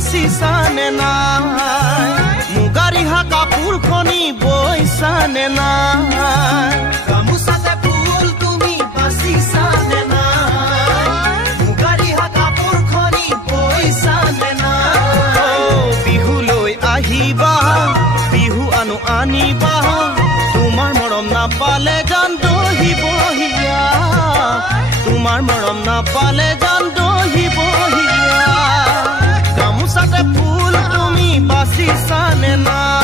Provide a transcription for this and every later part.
বাচিছানে নাই মুগাৰী হা কাপোৰখনি বৈছানে নাই গামোচাতে ফুল তুমি বাচিছানে নাই মুগাৰী হা কাপোৰখনি বৈছানে নাই বিহুলৈ আহিবা বিহু আনো আনিবা তোমাৰ মৰম নাপালে গান দহিবহিয়া তোমাৰ মৰম নাপালে গান দহিবহিয়া গামোচাতে ফুল তুমি বাচিছানে নাই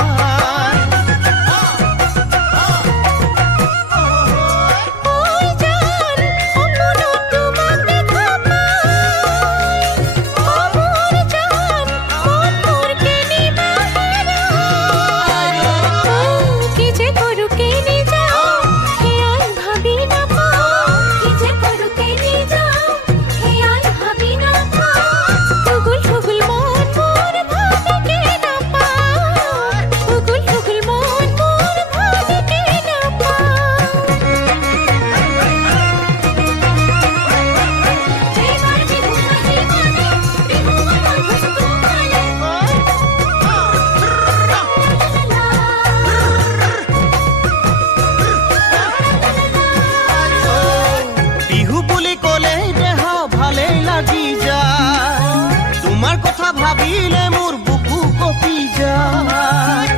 ভাবিলে মোৰ বুকু কপি যায়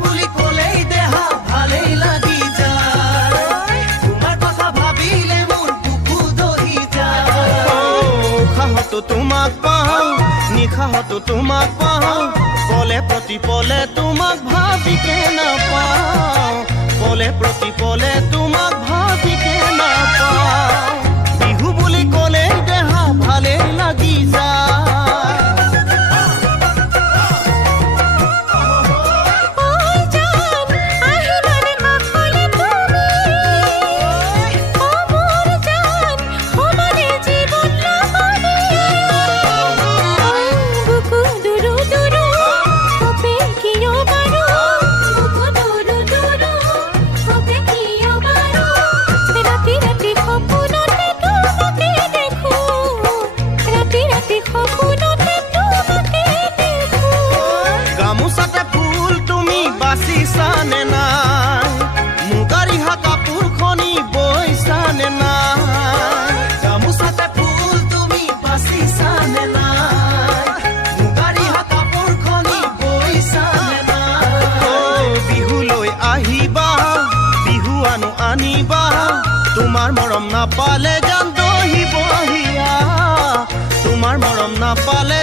বুলি ক'লেই দেহা ভালেই লাগি যায় তোমাৰ কথা ভাবিলে মোৰ বুকু দহি যায় উশাহতো তোমাক পাওঁ নিশাহতো তোমাক পাওঁ পলে প্ৰতি পলে তোমাক ভাবিকে নাপাওঁ পলে প্ৰতি পলে তোমাক ভাবিকে নাপাওঁ বিহু বুলি ক'লেই দেহা ভালেই লাগি যায় গামোচাতে ফুল তুমি বাচিছানে নাই মুগাৰী হা কাপোৰখনি বৈছানে নাই গামোচাতে ফুল তুমি বাচিছানে নাই মুগাৰী হা কাপোৰখনি বৈছানে নাই বিহুলৈ আহিবা বিহু আনো আনিবা তোমাৰ মৰম নাপালে গান দহিবহিয়া তোমাৰ মৰম নাপালে